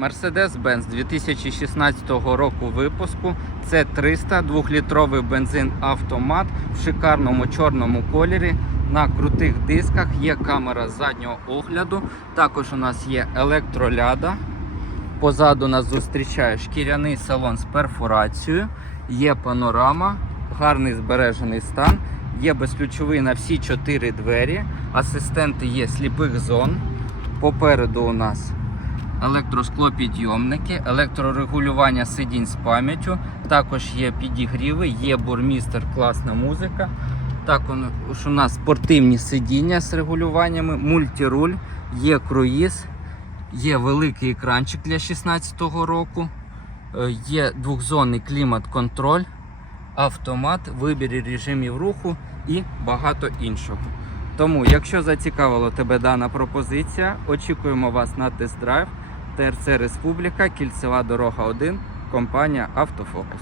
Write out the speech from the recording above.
Mercedes-Benz 2016 року випуску. Це 300 2-літровий бензин автомат в шикарному чорному кольорі. На крутих дисках є камера заднього огляду. Також у нас є електроляда. Позаду нас зустрічає шкіряний салон з перфорацією, є панорама, гарний збережений стан, є безключовий на всі чотири двері, асистенти є сліпих зон. Попереду у нас електросклопідйомники, електрорегулювання сидінь з пам'яттю, також є підігріви, є бурмістер, класна музика. Також у нас спортивні сидіння з регулюваннями, мультируль, є круїз, є великий екранчик для 2016 року, е, є двохзонний клімат-контроль, автомат, вибір режимів руху і багато іншого. Тому, якщо зацікавила тебе дана пропозиція, очікуємо вас на тест-драйв ТРЦ Республіка, кільцева дорога 1, компанія Автофокус.